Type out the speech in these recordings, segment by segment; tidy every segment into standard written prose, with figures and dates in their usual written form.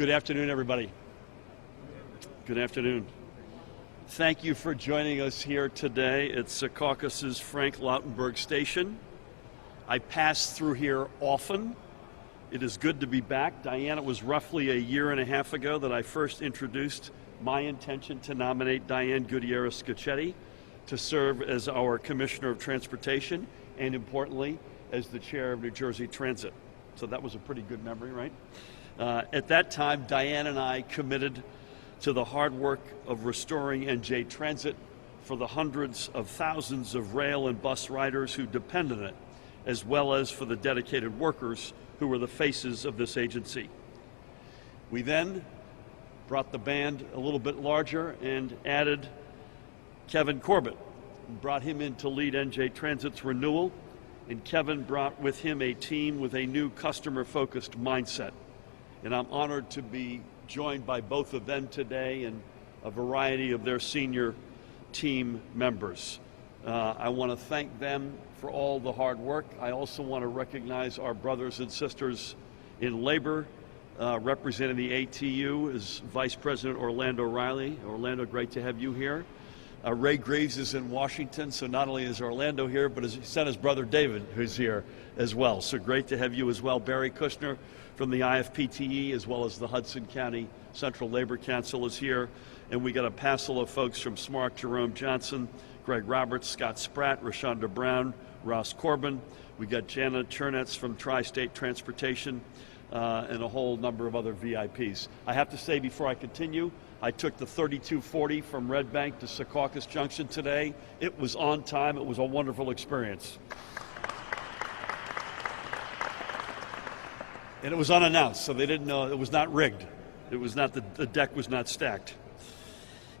Good afternoon, everybody. Good afternoon. Thank you for joining us here today at Secaucus's Lautenberg Station. I pass through here often. It is good to be back. Diane, it was roughly a year and a half ago that I first introduced my intention to nominate Diane Gutierrez-Scacchetti to serve as our Commissioner of Transportation and, importantly, as the Chair of New Jersey Transit. So that was a pretty good memory, right? At that time, Diane and I committed to the hard work of restoring NJ Transit for the hundreds of thousands of rail and bus riders who depend on it, as well as for the dedicated workers who were the faces of this agency. We then brought the band a little bit larger and added Kevin Corbett, and brought him in to lead NJ Transit's renewal, and Kevin brought with him a team with a new customer-focused mindset. And I'm honored to be joined by both of them today and a variety of their senior team members. I want to thank them for all the hard work. I also want to recognize our brothers and sisters in labor. Representing the ATU is Vice President Orlando Riley. Orlando, great to have you here. Ray Graves is in Washington, so not only is Orlando here, but he sent his brother David, who's here as well. So great to have you as well. Barry Kushner from the IFPTE, as well as the Hudson County Central Labor Council is here. And we got a passel of folks from SMART, Jerome Johnson, Greg Roberts, Scott Spratt, Rashonda Brown, Ross Corbin. We got Jana Chernetz from Tri-State Transportation, and a whole number of other VIPs. I have to say before I continue, I took the 3240 from Red Bank to Secaucus Junction today. It was on time. It was a wonderful experience. And it was unannounced, so they didn't know. It was not rigged. It was not, the deck was not stacked.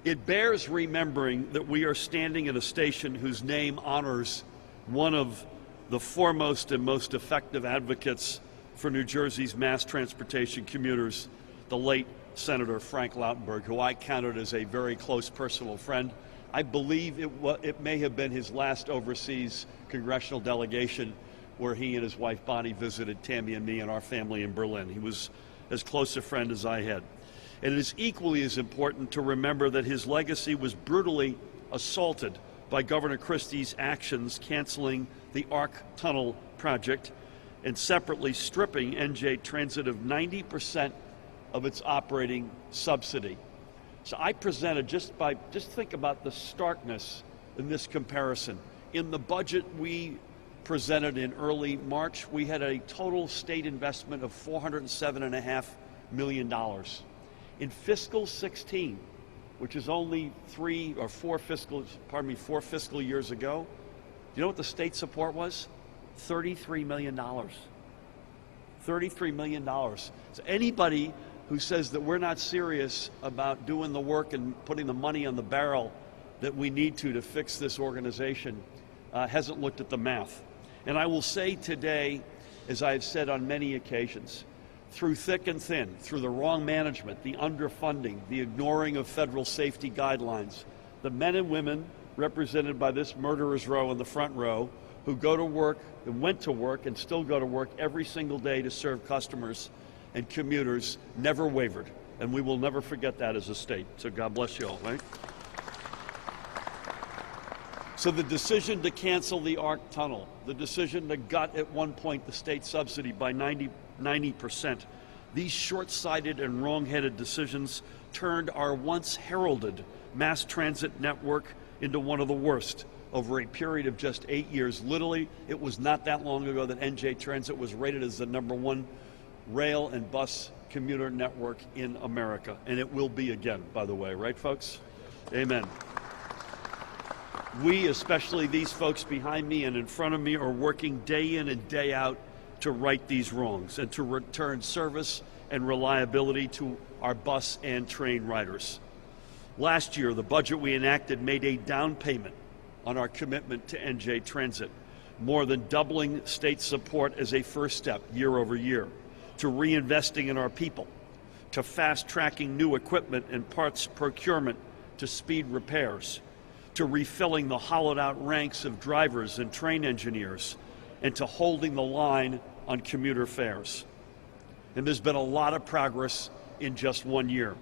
It bears remembering that we are standing at a station whose name honors one of the foremost and most effective advocates for New Jersey's mass transportation commuters, the late Senator Frank Lautenberg, who I counted as a very close personal friend. I believe it may have been his last overseas congressional delegation where he and his wife Bonnie visited Tammy and me and our family in Berlin. He was as close a friend as I had. And it is equally as important to remember that his legacy was brutally assaulted by Governor Christie's actions canceling the ARC Tunnel project and separately stripping NJ Transit of 90% of its operating subsidy. So I presented, just think about the starkness in this comparison. In the budget we presented in early March, we had a total state investment of $407.5 million. In fiscal 16, which is only four fiscal years ago, you know what the state support was? $33 million. $33 million. So anybody who says that we're not serious about doing the work and putting the money on the barrel that we need to fix this organization hasn't looked at the math. And I will say today, as I've said on many occasions, through thick and thin, through the wrong management, the underfunding, the ignoring of federal safety guidelines, the men and women represented by this murderer's row in the front row who go to work and went to work and still go to work every single day to serve customers and commuters never wavered. And we will never forget that as a state. So God bless you all, right? So the decision to cancel the ARC Tunnel, the decision to gut at one point the state subsidy by 90%, these short-sighted and wrong-headed decisions turned our once heralded mass transit network into one of the worst over a period of just 8 years. Literally, it was not that long ago that NJ Transit was rated as the #1 rail and bus commuter network in America. And it will be again, by the way, right, folks? Amen. We, especially these folks behind me and in front of me, are working day in and day out to right these wrongs and to return service and reliability to our bus and train riders. Last year, the budget we enacted made a down payment on our commitment to NJ Transit, more than doubling state support as a first step year over year, to reinvesting in our people, to fast-tracking new equipment and parts procurement to speed repairs, to refilling the hollowed-out ranks of drivers and train engineers, and to holding the line on commuter fares. And there's been a lot of progress in just 1 year.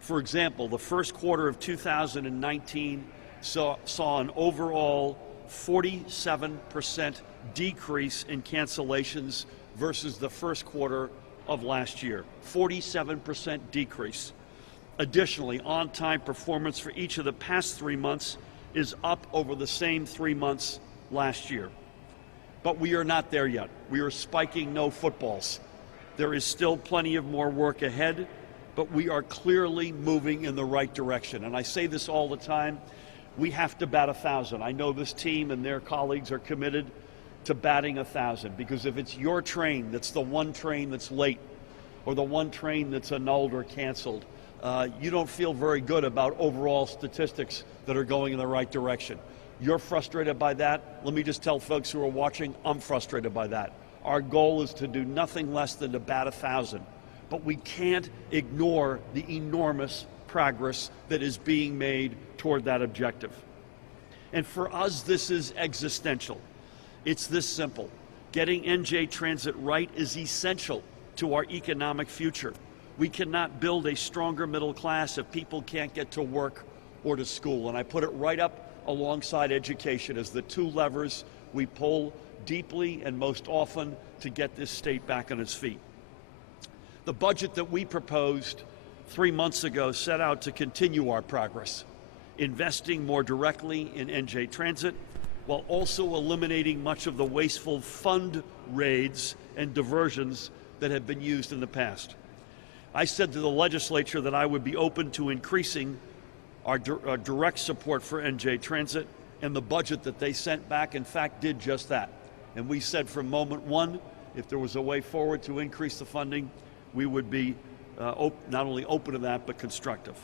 For example, the first quarter of 2019 saw an overall 47% decrease in cancellations versus the first quarter of last year. 47% decrease. Additionally, on-time performance for each of the past 3 months is up over the same 3 months last year. But we are not there yet. We are spiking no footballs. There is still plenty of more work ahead, but we are clearly moving in the right direction. And I say this all the time, we have to bat 1,000. I know this team and their colleagues are committed to batting 1,000, because if it's your train that's the one train that's late, or the one train that's annulled or canceled, you don't feel very good about overall statistics that are going in the right direction. You're frustrated by that. Let me just tell folks who are watching, I'm frustrated by that. Our goal is to do nothing less than to bat 1,000. But we can't ignore the enormous progress that is being made toward that objective. And for us, this is existential. It's this simple. Getting NJ Transit right is essential to our economic future. We cannot build a stronger middle class if people can't get to work or to school. And I put it right up alongside education as the two levers we pull deeply and most often to get this state back on its feet. The budget that we proposed 3 months ago set out to continue our progress, investing more directly in NJ Transit while also eliminating much of the wasteful fund raids and diversions that have been used in the past. I said to the legislature that I would be open to increasing our direct support for NJ Transit, and the budget that they sent back, in fact, did just that. And we said from moment one, if there was a way forward to increase the funding, we would be not only open to that, but constructive.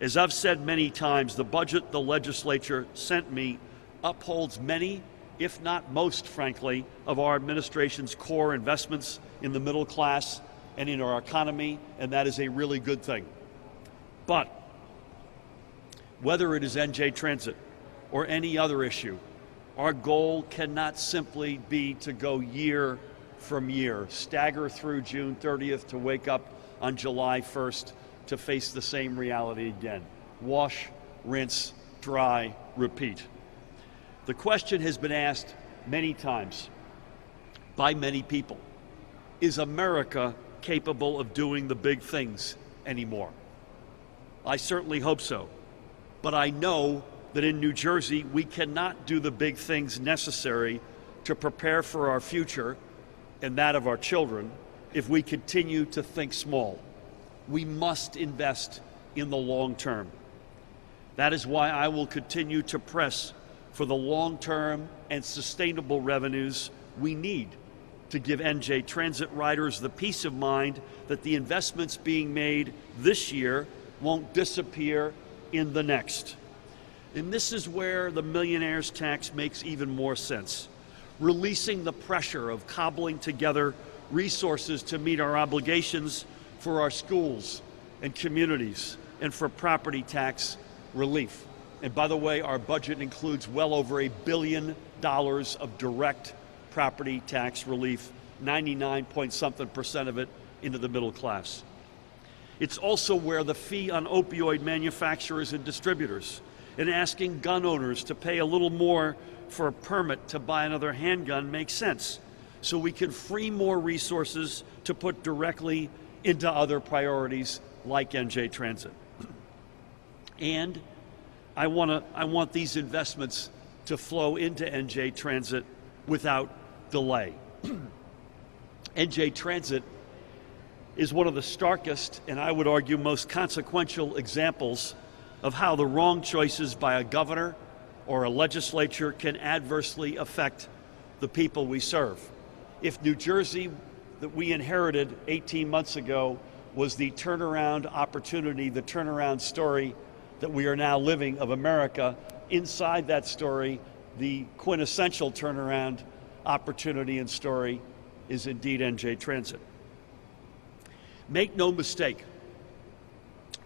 As I've said many times, the budget the legislature sent me upholds many, if not most, frankly, of our administration's core investments in the middle class and in our economy, and that is a really good thing. But whether it is NJ Transit or any other issue, our goal cannot simply be to go year from year, stagger through June 30th to wake up on July 1st to face the same reality again. Wash, rinse, dry, repeat. The question has been asked many times by many people. Is America capable of doing the big things anymore? I certainly hope so. But I know that in New Jersey, we cannot do the big things necessary to prepare for our future and that of our children if we continue to think small. We must invest in the long term. That is why I will continue to press for the long-term and sustainable revenues we need to give NJ Transit riders the peace of mind that the investments being made this year won't disappear in the next. And this is where the millionaire's tax makes even more sense. Releasing the pressure of cobbling together resources to meet our obligations for our schools and communities and for property tax relief. And by the way, our budget includes well over $1 billion of direct property tax relief, 99-point-something% of it into the middle class. It's also where the fee on opioid manufacturers and distributors and asking gun owners to pay a little more for a permit to buy another handgun makes sense, so we can free more resources to put directly into other priorities like NJ Transit. And I want these investments to flow into NJ Transit without delay. NJ Transit is one of the starkest, and I would argue most consequential examples of how the wrong choices by a governor or a legislature can adversely affect the people we serve. If New Jersey that we inherited 18 months ago was the turnaround opportunity, the turnaround story that we are now living of America, inside that story, the quintessential turnaround opportunity and story is indeed NJ Transit. Make no mistake,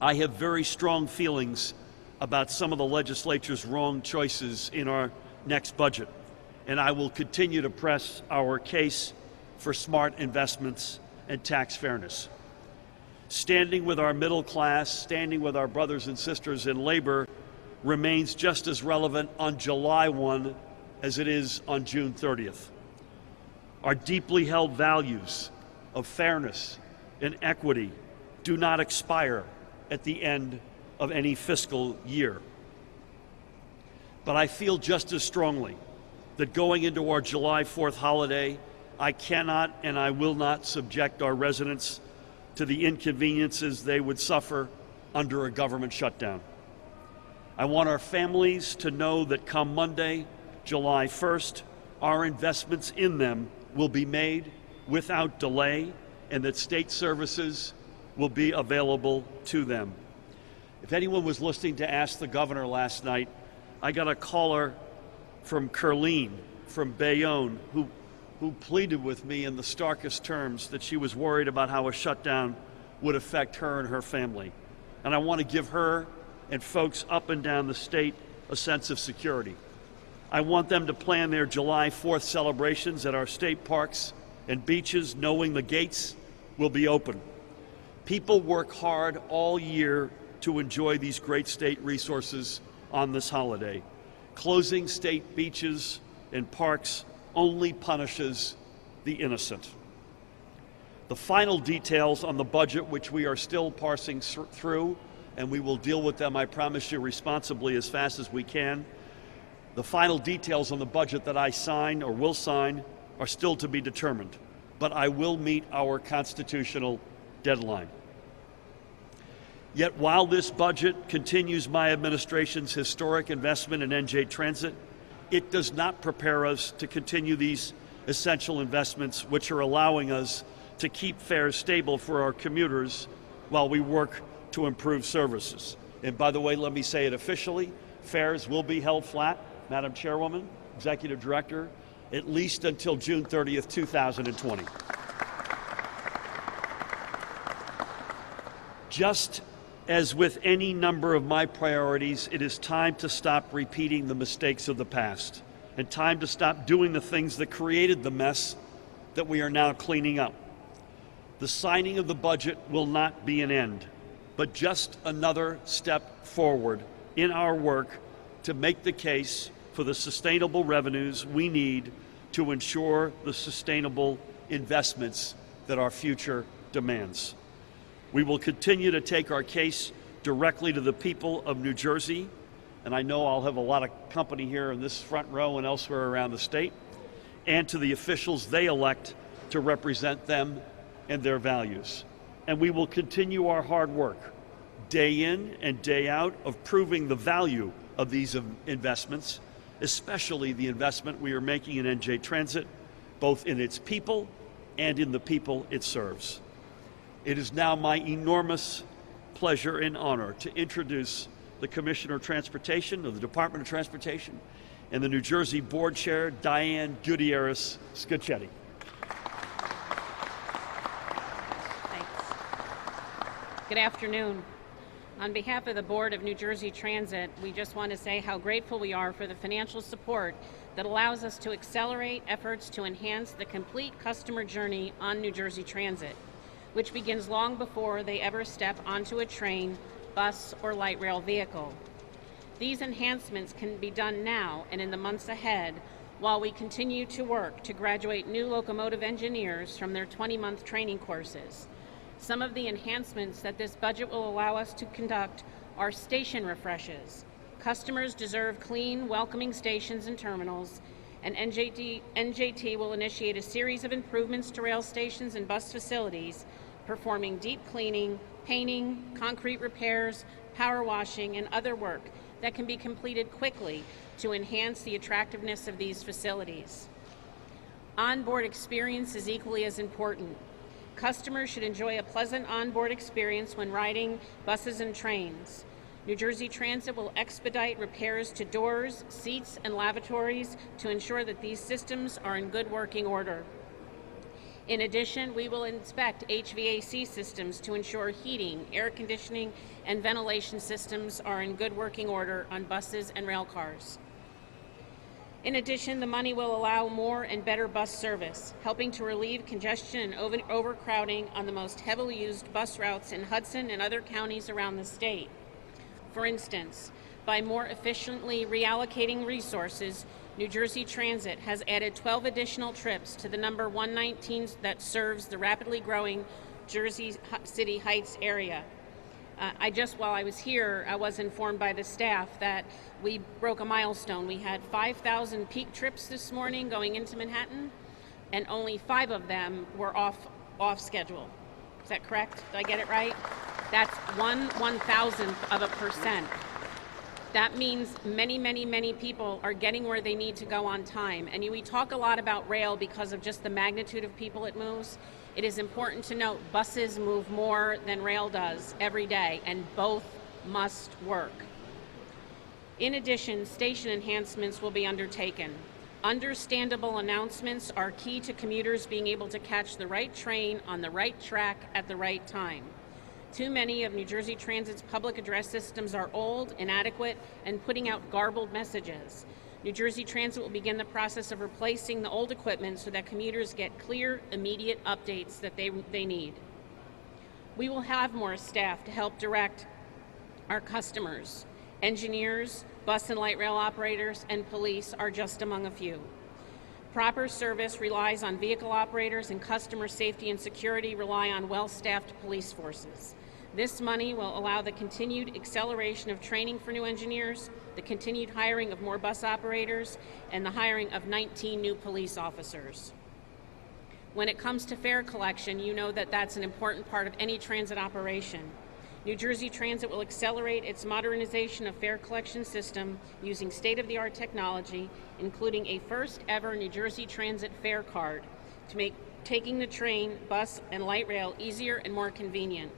I have very strong feelings about some of the legislature's wrong choices in our next budget, and I will continue to press our case for smart investments and tax fairness. Standing with our middle class, standing with our brothers and sisters in labor remains just as relevant on July 1 as it is on June 30th. Our deeply held values of fairness and equity do not expire at the end of any fiscal year. But I feel just as strongly that going into our July 4th holiday, I cannot and I will not subject our residents to the inconveniences they would suffer under a government shutdown. I want our families to know that come Monday, July 1st, our investments in them will be made without delay and that state services will be available to them. If anyone was listening to Ask the Governor last night, I got a caller from Curleen, from Bayonne, who pleaded with me in the starkest terms that she was worried about how a shutdown would affect her and her family. And I want to give her and folks up and down the state a sense of security. I want them to plan their July 4th celebrations at our state parks and beaches knowing the gates will be open. People work hard all year to enjoy these great state resources on this holiday. Closing state beaches and parks only punishes the innocent. The final details on the budget, which we are still parsing through, and we will deal with them, I promise you, responsibly as fast as we can. The final details on the budget that I sign or will sign are still to be determined, but I will meet our constitutional deadline. Yet while this budget continues my administration's historic investment in NJ Transit, it does not prepare us to continue these essential investments which are allowing us to keep fares stable for our commuters while we work to improve services. And by the way, let me say it officially, fares will be held flat, Madam Chairwoman, Executive Director, at least until June 30th, 2020. Just as with any number of my priorities, it is time to stop repeating the mistakes of the past and time to stop doing the things that created the mess that we are now cleaning up. The signing of the budget will not be an end, but just another step forward in our work to make the case for the sustainable revenues we need to ensure the sustainable investments that our future demands. We will continue to take our case directly to the people of New Jersey, and I know I'll have a lot of company here in this front row and elsewhere around the state, and to the officials they elect to represent them and their values. And we will continue our hard work, day in and day out, of proving the value of these investments, especially the investment we are making in NJ Transit, both in its people and in the people it serves. It is now my enormous pleasure and honor to introduce the Commissioner of Transportation of the Department of Transportation and the New Jersey Board Chair, Diane Gutierrez-Scacchetti. Thanks. Good afternoon. On behalf of the Board of New Jersey Transit, we just want to say how grateful we are for the financial support that allows us to accelerate efforts to enhance the complete customer journey on New Jersey Transit, which begins long before they ever step onto a train, bus, or light rail vehicle. These enhancements can be done now and in the months ahead while we continue to work to graduate new locomotive engineers from their 20-month training courses. Some of the enhancements that this budget will allow us to conduct are station refreshes. Customers deserve clean, welcoming stations and terminals, and NJT will initiate a series of improvements to rail stations and bus facilities, performing deep cleaning, painting, concrete repairs, power washing, and other work that can be completed quickly to enhance the attractiveness of these facilities. Onboard experience is equally as important. Customers should enjoy a pleasant onboard experience when riding buses and trains. New Jersey Transit will expedite repairs to doors, seats, and lavatories to ensure that these systems are in good working order. In addition, we will inspect HVAC systems to ensure heating, air conditioning, and ventilation systems are in good working order on buses and rail cars. In addition, the money will allow more and better bus service, helping to relieve congestion and overcrowding on the most heavily used bus routes in Hudson and other counties around the state. For instance, by more efficiently reallocating resources, New Jersey Transit has added 12 additional trips to the number 119 that serves the rapidly growing Jersey City Heights area. While I was here, I was informed by the staff that we broke a milestone. We had 5,000 peak trips this morning going into Manhattan, and only 5 of them were off schedule. Is that correct? Did I get it right? That's 1/1000th of a percent. That means many people are getting where they need to go on time. And we talk a lot about rail because of just the magnitude of people it moves. It is important to note buses move more than rail does every day, and both must work. In addition, station enhancements will be undertaken. Understandable announcements are key to commuters being able to catch the right train on the right track at the right time. Too many of New Jersey Transit's public address systems are old, inadequate, and putting out garbled messages. New Jersey Transit will begin the process of replacing the old equipment so that commuters get clear, immediate updates that they need. We will have more staff to help direct our customers. Engineers, bus and light rail operators, and police are just among a few. Proper service relies on vehicle operators, and customer safety and security rely on well-staffed police forces. This money will allow the continued acceleration of training for new engineers, the continued hiring of more bus operators, and the hiring of 19 new police officers. When it comes to fare collection, you know that that's an important part of any transit operation. New Jersey Transit will accelerate its modernization of fare collection system using state-of-the-art technology, including a first-ever New Jersey Transit fare card to make taking the train, bus, and light rail easier and more convenient.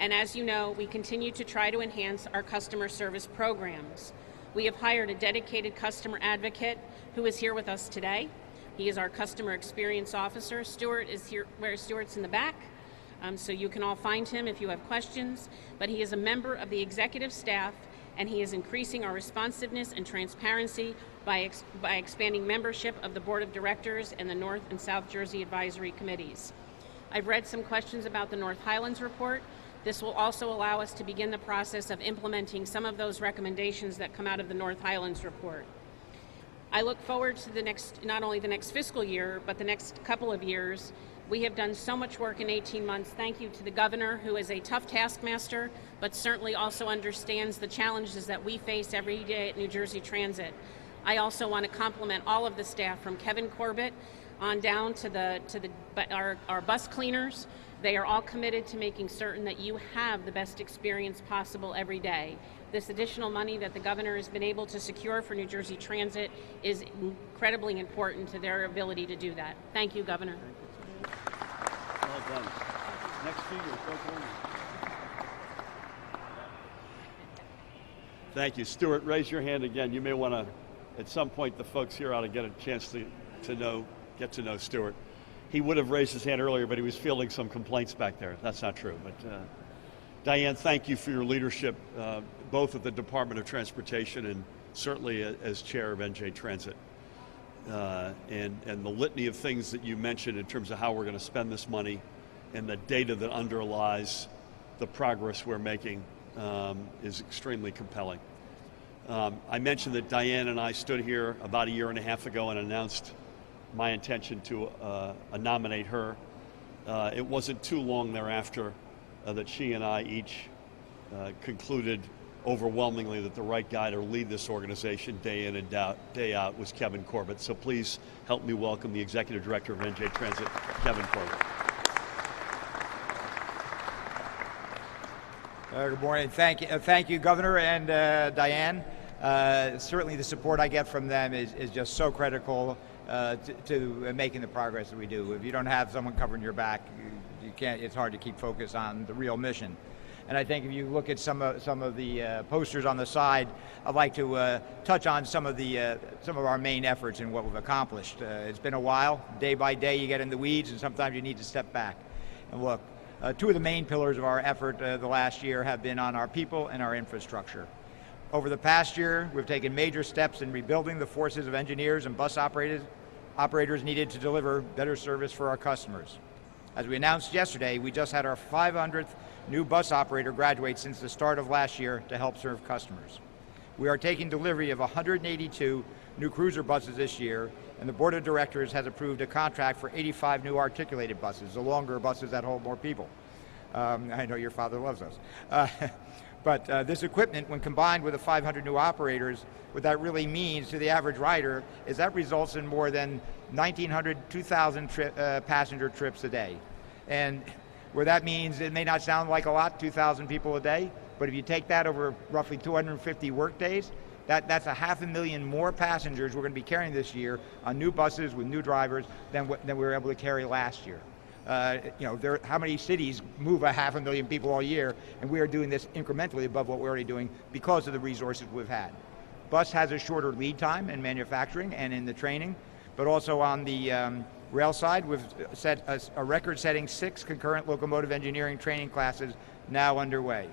And as you know, we continue to try to enhance our customer service programs. We have hired a dedicated customer advocate who is here with us today. He is our customer experience officer. Stuart is here, where Stuart's in the back, so you can all find him if you have questions. But he is a member of the executive staff, and he is increasing our responsiveness and transparency by expanding membership of the Board of Directors and the North and South Jersey Advisory Committees. I've read some questions about the North Highlands report. This will also allow us to begin the process of implementing some of those recommendations that come out of the North Highlands report. I look forward to not only the next fiscal year, but the next couple of years. We have done so much work in 18 months. Thank you to the governor, who is a tough taskmaster, but certainly also understands the challenges that we face every day at New Jersey Transit. I also want to compliment all of the staff, from Kevin Corbett on down to our bus cleaners. They are all committed to making certain that you have the best experience possible every day. This additional money that the governor has been able to secure for New Jersey Transit is incredibly important to their ability to do that. Thank you, Governor. Well done. Next speaker, Thank you. Stuart, raise your hand again. You may want to, at some point, the folks here ought to get a chance to get to know Stuart. He would have raised his hand earlier, but he was fielding some complaints back there. That's not true. But Diane, thank you for your leadership, both at the Department of Transportation and certainly as chair of NJ Transit. And the litany of things that you mentioned in terms of how we're going to spend this money and the data that underlies the progress we're making is extremely compelling. I mentioned that Diane and I stood here about a year and a half ago and announced my intention to nominate her. It wasn't too long thereafter that she and I each concluded overwhelmingly that the right guy to lead this organization day in and day out was Kevin Corbett. So please help me welcome the Executive Director of NJ Transit, Kevin Corbett. Good morning. Thank you, Governor and Diane. Certainly the support I get from them is just so critical to making the progress that we do. If you don't have someone covering your back, you can't. It's hard to keep focus on the real mission. And I think if you look at some of the posters on the side, I'd like to touch on some of our main efforts and what we've accomplished. It's been a while. Day by day, you get in the weeds, and sometimes you need to step back and look. Two of the main pillars of our effort the last year have been on our people and our infrastructure. Over the past year, we've taken major steps in rebuilding the forces of engineers and bus operators needed to deliver better service for our customers. As we announced yesterday, we just had our 500th new bus operator graduate since the start of last year to help serve customers. We are taking delivery of 182 new cruiser buses this year, and the board of directors has approved a contract for 85 new articulated buses, the longer buses that hold more people. I know your father loves those. But this equipment, when combined with the 500 new operators, what that really means to the average rider is that results in more than 1,900, 2,000 passenger trips a day. And where that means, it may not sound like a lot, 2,000 people a day, but if you take that over roughly 250 work days, that's 500,000 more passengers we're going to be carrying this year on new buses with new drivers than we were able to carry last year. How many cities move 500,000 people all year, and we are doing this incrementally above what we're already doing because of the resources we've had. Bus has a shorter lead time in manufacturing and in the training, but also on the rail side, we've set a record-setting 6 concurrent locomotive engineering training classes now underway.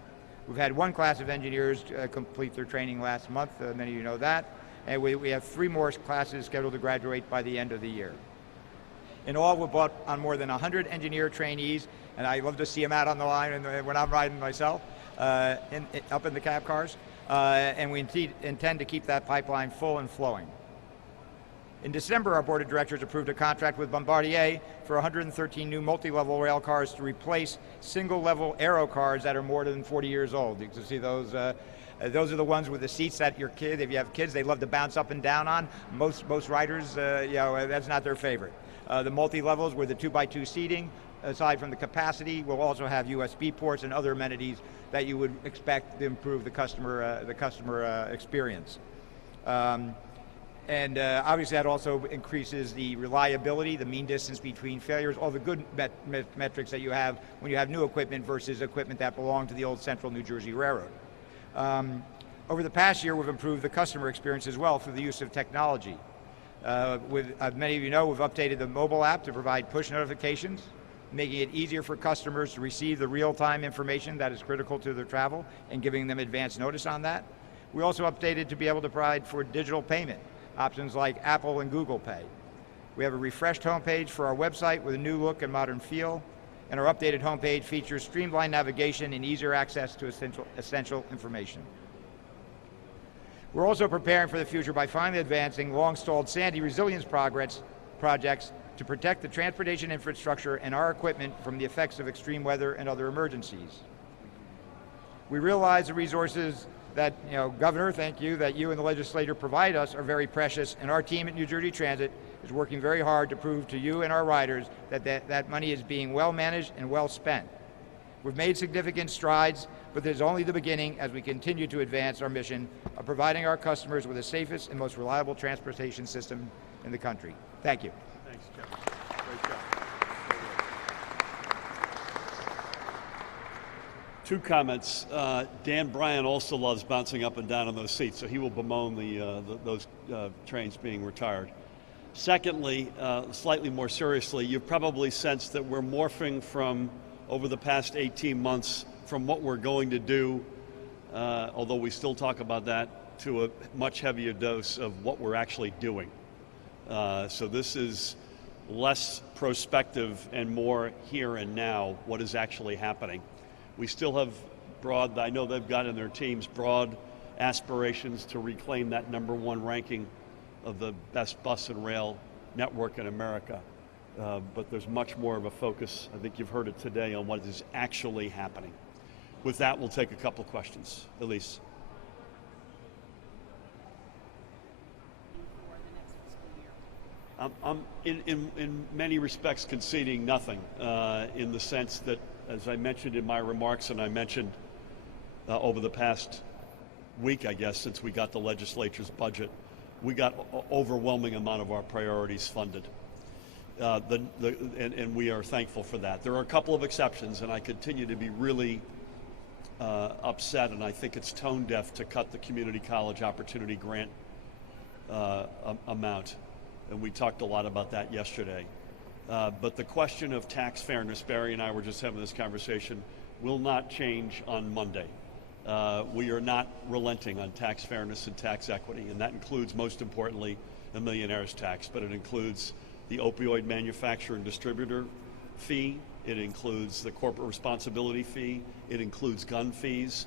We've had 1 class of engineers complete their training last month, many of you know that, and we have 3 more classes scheduled to graduate by the end of the year. In all, we've brought on more than 100 engineer trainees, and I love to see them out on the line when I'm riding myself, up in the cab cars, and we intend to keep that pipeline full and flowing. In December, our board of directors approved a contract with Bombardier for 113 new multi-level rail cars to replace single-level aero cars that are more than 40 years old. You can see those. Those are the ones with the seats that your kid, if you have kids, they love to bounce up and down on. Most riders, that's not their favorite. The multi-levels with the 2x2 seating, aside from the capacity, will also have USB ports and other amenities that you would expect to improve the customer experience. And obviously that also increases the reliability, the mean distance between failures, all the good metrics that you have when you have new equipment versus equipment that belonged to the old Central New Jersey Railroad. Over the past year, we've improved the customer experience as well through the use of technology. Many of you know, we've updated the mobile app to provide push notifications, making it easier for customers to receive the real-time information that is critical to their travel and giving them advance notice on that. We also updated to be able to provide for digital payment, options like Apple and Google Pay. We have a refreshed homepage for our website with a new look and modern feel, and our updated homepage features streamlined navigation and easier access to essential information. We're also preparing for the future by finally advancing long-stalled Sandy resilience projects to protect the transportation infrastructure and our equipment from the effects of extreme weather and other emergencies. We realize the resources that, Governor, thank you, that you and the legislature provide us are very precious, and our team at New Jersey Transit is working very hard to prove to you and our riders that money is being well managed and well spent. We've made significant strides, but there's only the beginning as we continue to advance our mission of providing our customers with the safest and most reliable transportation system in the country. Thank you. Thanks, Jeff. Great job. 2 comments. Dan Bryan also loves bouncing up and down on those seats, so he will bemoan those trains being retired. Secondly, slightly more seriously, you've probably sensed that we're morphing from, over the past 18 months, from what we're going to do, although we still talk about that, to a much heavier dose of what we're actually doing. So this is less prospective and more here and now, what is actually happening. We still have broad, I know they've got in their teams, broad aspirations to reclaim that #1 ranking of the best bus and rail network in America. But there's much more of a focus, I think you've heard it today, on what is actually happening. With that, we'll take a couple questions. Elise. I'm in many respects conceding nothing, in the sense that, as I mentioned in my remarks, and I mentioned over the past week, I guess, since we got the legislature's budget, we got an overwhelming amount of our priorities funded. And we are thankful for that. There are a couple of exceptions, and I continue to be really upset, and I think it's tone deaf to cut the community college opportunity grant amount. And we talked a lot about that yesterday. But the question of tax fairness, Barry and I were just having this conversation, will not change on Monday. We are not relenting on tax fairness and tax equity, and that includes, most importantly, the millionaire's tax, but it includes the opioid manufacturer and distributor fee, it includes the corporate responsibility fee, it includes gun fees.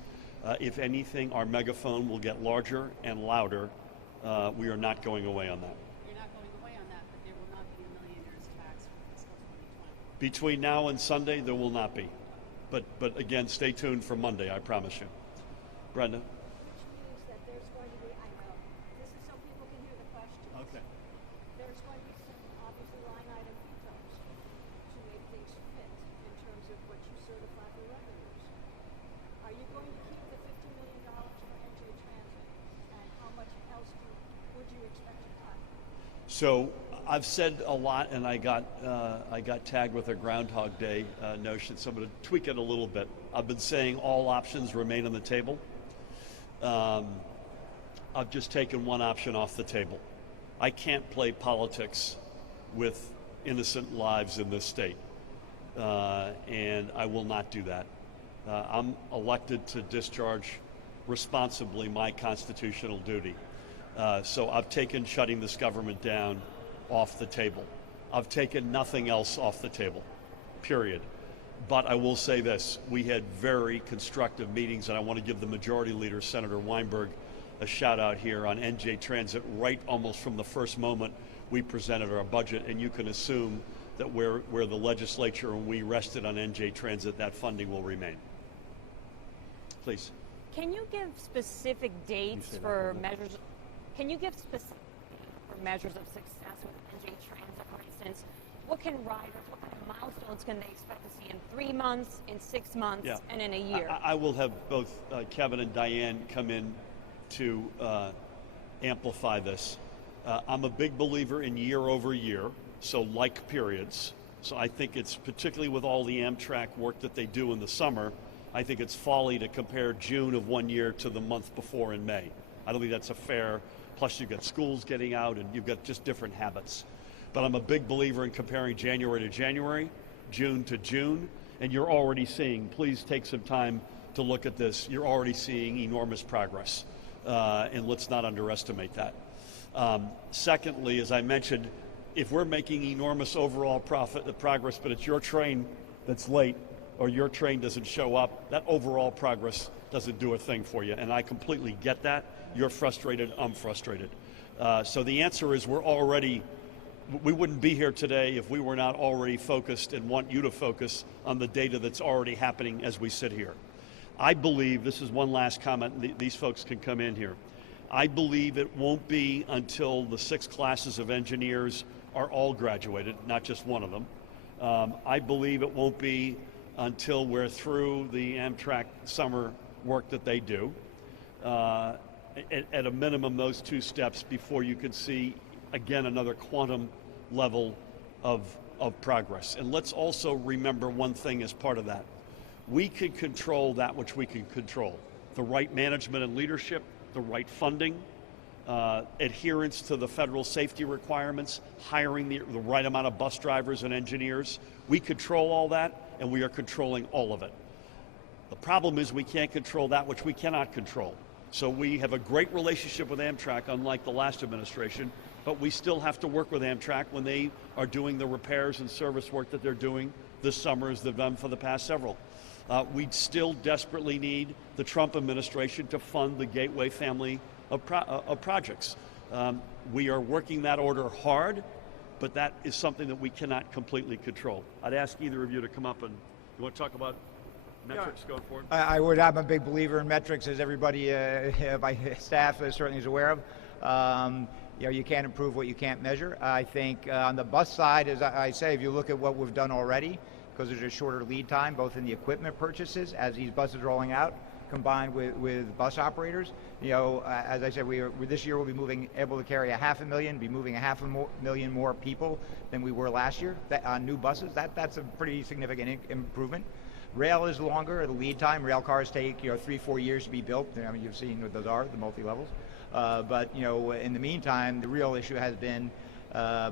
If anything, our megaphone will get larger and louder. We are not going away on that. You're not going away on that, but there will not be a millionaire's tax for fiscal 2020. Between now and Sunday, there will not be. But again, stay tuned for Monday, I promise you. Brenda? Which means that there's going to be, I know, this is so people can hear the questions. Okay. There's going to be some, obviously, line item vetoes to make things fit in terms of what you certify for revenues. Are you going to keep the $50 million for NJ Transit? And how much else would you expect to cut? So I've said a lot, and I got tagged with a Groundhog Day notion, so I'm going to tweak it a little bit. I've been saying all options remain on the table. I've just taken one option off the table. I can't play politics with innocent lives in this state, and I will not do that. I'm elected to discharge responsibly my constitutional duty. So I've taken shutting this government down off the table. I've taken nothing else off the table, period. But I will say this, we had very constructive meetings, and I want to give the majority leader, Senator Weinberg, a shout out here on NJ Transit right almost from the first moment we presented our budget, and you can assume that where the legislature and we rested on NJ Transit, that funding will remain. Please. Can you give specific dates for measures? Can you give specific for measures of success with NJ Transit, for instance? What kind of milestones can they expect to see in 3 months, in 6 months, and in a year? I will have both Kevin and Diane come in to amplify this. I'm a big believer in year over year, so like periods. So I think it's, particularly with all the Amtrak work that they do in the summer, I think it's folly to compare June of one year to the month before in May. I don't think that's a fair, plus you've got schools getting out and you've got just different habits. But I'm a big believer in comparing January to January, June to June, and you're already seeing, please take some time to look at this, you're already seeing enormous progress, and let's not underestimate that. Secondly, as I mentioned, if we're making enormous overall progress, but it's your train that's late, or your train doesn't show up, that overall progress doesn't do a thing for you, and I completely get that. You're frustrated, I'm frustrated. So the answer is we wouldn't be here today if we were not already focused and want you to focus on the data that's already happening as we sit here. I believe, this is one last comment, these folks can come in here. I believe it won't be until the 6 classes of engineers are all graduated, not just one of them. I believe it won't be until we're through the Amtrak summer work that they do. At a minimum, those 2 steps before you could see, again, another quantum level of progress. And let's also remember one thing as part of that. We can control that which we can control. The right management and leadership, the right funding, adherence to the federal safety requirements, hiring the right amount of bus drivers and engineers. We control all that, and we are controlling all of it. The problem is we can't control that which we cannot control. So we have a great relationship with Amtrak, unlike the last administration, but we still have to work with Amtrak when they are doing the repairs and service work that they're doing this summer as they've done for the past several. We still desperately need the Trump administration to fund the Gateway family of projects. We are working that order hard, but that is something that we cannot completely control. I'd ask either of you to come up and, you want to talk about metrics going forward? I would. I'm a big believer in metrics, as everybody, my staff certainly is aware of. You can't improve what you can't measure. I think on the bus side, as I say, if you look at what we've done already, because there's a shorter lead time, both in the equipment purchases as these buses are rolling out, combined with bus operators. As I said, this year we'll be able to carry 500,000, be moving 500,000 more people than we were last year on new buses. That's a pretty significant improvement. Rail is longer, the lead time. Rail cars take 3-4 years to be built. I mean, you've seen what those are, the multi-levels. But in the meantime, the real issue has been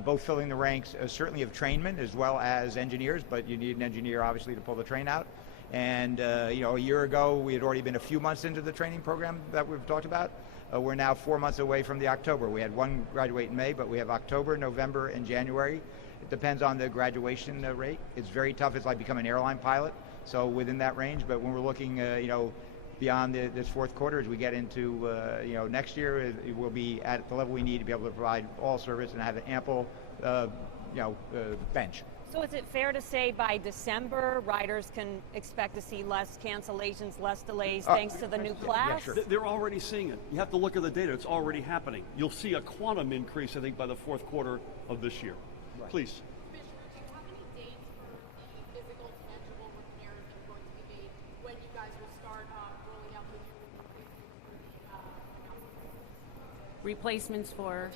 both filling the ranks, certainly of trainmen as well as engineers, but you need an engineer obviously to pull the train out, And you know, a year ago, we had already been a few months into the training program that we've talked about. We're now 4 months away from the October. We had one graduate in May, but we have October, November, and January. It depends on the graduation rate. It's very tough. It's like becoming an airline pilot, so within that range. But when we're looking, you know, beyond this fourth quarter, as we get into you know, next year, it will be at the level we need to be able to provide all service and have an ample you know, bench. So is it fair to say by December, riders can expect to see less cancellations, less delays, thanks to the new class? Yeah, sure. They're already seeing it. You have to look at the data. It's already happening. You'll see a quantum increase, I think, by the fourth quarter of this year. Right. Please. Commissioner, do you have any dates for the physical, tangible repairs that are going to be made when you guys will start rolling out the new Replacements replacements for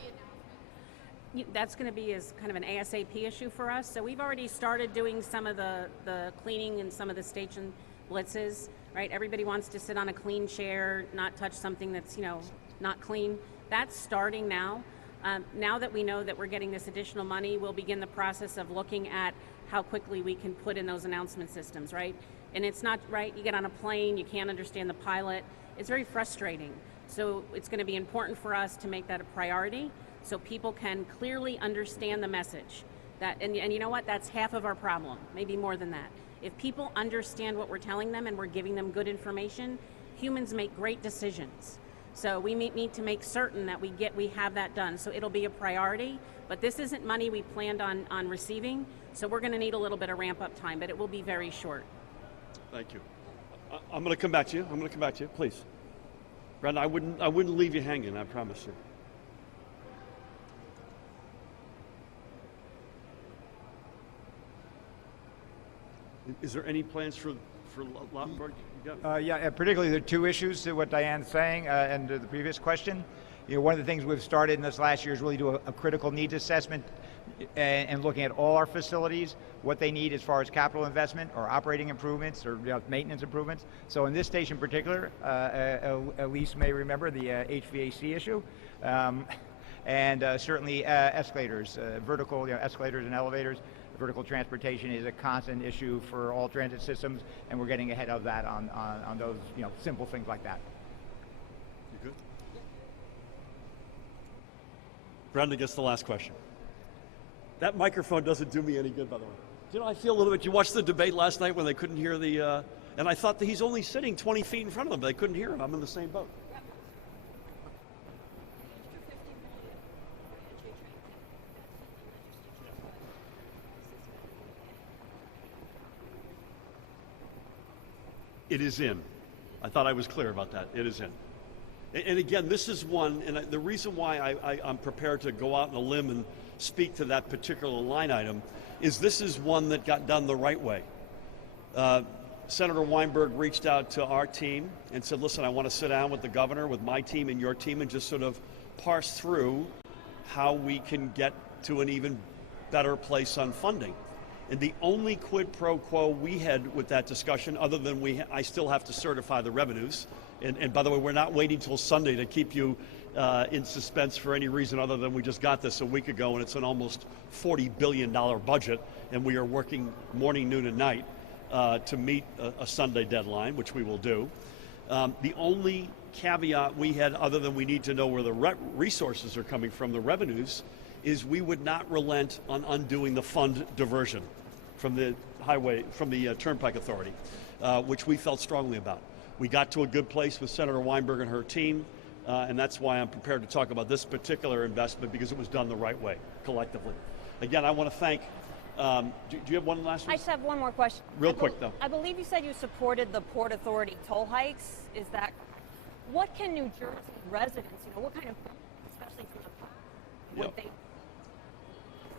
the for, that's going to be as kind of an ASAP issue for us. So we've already started doing some of the cleaning and some of the station blitzes, right? Everybody wants to sit on a clean chair, not touch something that's, you know, not clean. That's starting now. Now that we know that we're getting this additional money, we'll begin the process of looking at how quickly we can put in those announcement systems, right? And it's not, right, you get on a plane, you can't understand the pilot. It's very frustrating. So it's going to be important for us to make that a priority so people can clearly understand the message. And you know what, that's half of our problem, maybe more than that. If people understand what we're telling them and we're giving them good information, humans make great decisions. So we need to make certain that we have that done. So it'll be a priority, but this isn't money we planned on receiving, so we're going to need a little bit of ramp up time, but it will be very short. Thank you. I'm going to come back to you. Please. Brenda, I wouldn't leave you hanging, I promise you. Is there any plans for Lautenberg? Yeah, particularly the two issues to what Diane's saying and to the previous question. You know, one of the things we've started in this last year is really do a critical needs assessment and looking at all our facilities, what they need as far as capital investment or operating improvements or, you know, maintenance improvements. So in this station in particular, Elise may remember the HVAC issue. And certainly escalators, vertical, you know, escalators and elevators. Vertical transportation is a constant issue for all transit systems, and we're getting ahead of that on those, you know, simple things like that. You good? Brenda gets the last question. That microphone doesn't do me any good, by the way. You know, I feel a little bit. You watched the debate last night when they couldn't hear the, and I thought that he's only sitting 20 feet in front of them, but they couldn't hear him. I'm in the same boat. It is in. I thought I was clear about that. It is in. And again, this is one, and the reason why I'm prepared to go out on a limb and speak to that particular line item is this is one that got done the right way. Senator Weinberg reached out to our team and said, listen, I want to sit down with the governor, with my team and your team, and just sort of parse through how we can get to an even better place on funding. And the only quid pro quo we had with that discussion, other than I still have to certify the revenues, and by the way, we're not waiting till Sunday to keep you in suspense for any reason other than we just got this a week ago, and it's an almost $40 billion budget, and we are working morning, noon, and night to meet a Sunday deadline, which we will do. The only caveat we had, other than we need to know where the resources are coming from, the revenues, is we would not relent on undoing the fund diversion from the Turnpike Authority, which we felt strongly about. We got to a good place with Senator Weinberg and her team, and that's why I'm prepared to talk about this particular investment, because it was done the right way, collectively. Again, I want to thank, do you have one last one? I just have one more question. Real quick, though. I believe you said you supported the Port Authority toll hikes. Is that, what can New Jersey residents, you know, what kind of, especially from the would they?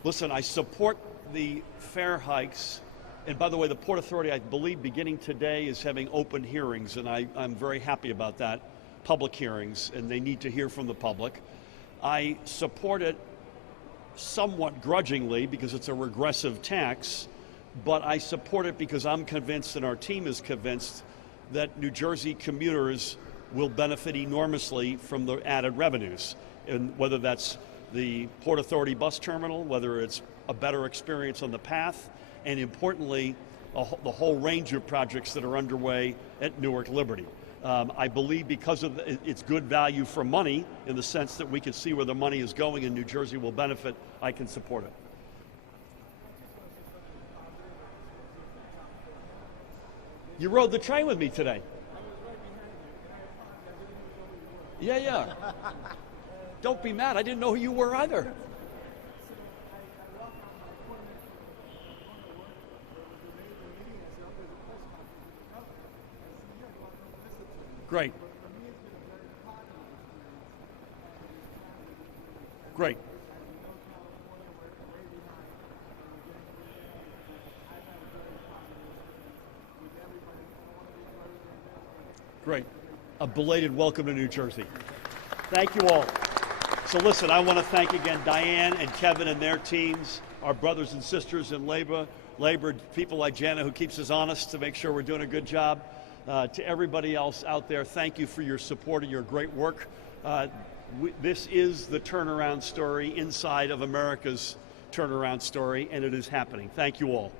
Listen, I support the fare hikes, and by the way, the Port Authority, I believe, beginning today is having open hearings, and I'm very happy about that, public hearings, and they need to hear from the public. I support it somewhat grudgingly because it's a regressive tax, but I support it because I'm convinced, and our team is convinced, that New Jersey commuters will benefit enormously from the added revenues, and whether that's the Port Authority bus terminal, whether it's a better experience on the path, and importantly, the whole range of projects that are underway at Newark Liberty. I believe because of its good value for money, in the sense that we can see where the money is going and New Jersey will benefit, I can support it. You rode the train with me today. Yeah. Don't be mad. I didn't know who you were either. Great. Great. Great. A belated welcome to New Jersey. Thank you all. So listen, I want to thank again Diane and Kevin and their teams, our brothers and sisters in labor, people like Jana who keeps us honest to make sure we're doing a good job. To everybody else out there, thank you for your support and your great work. This is the turnaround story inside of America's turnaround story, and it is happening. Thank you all.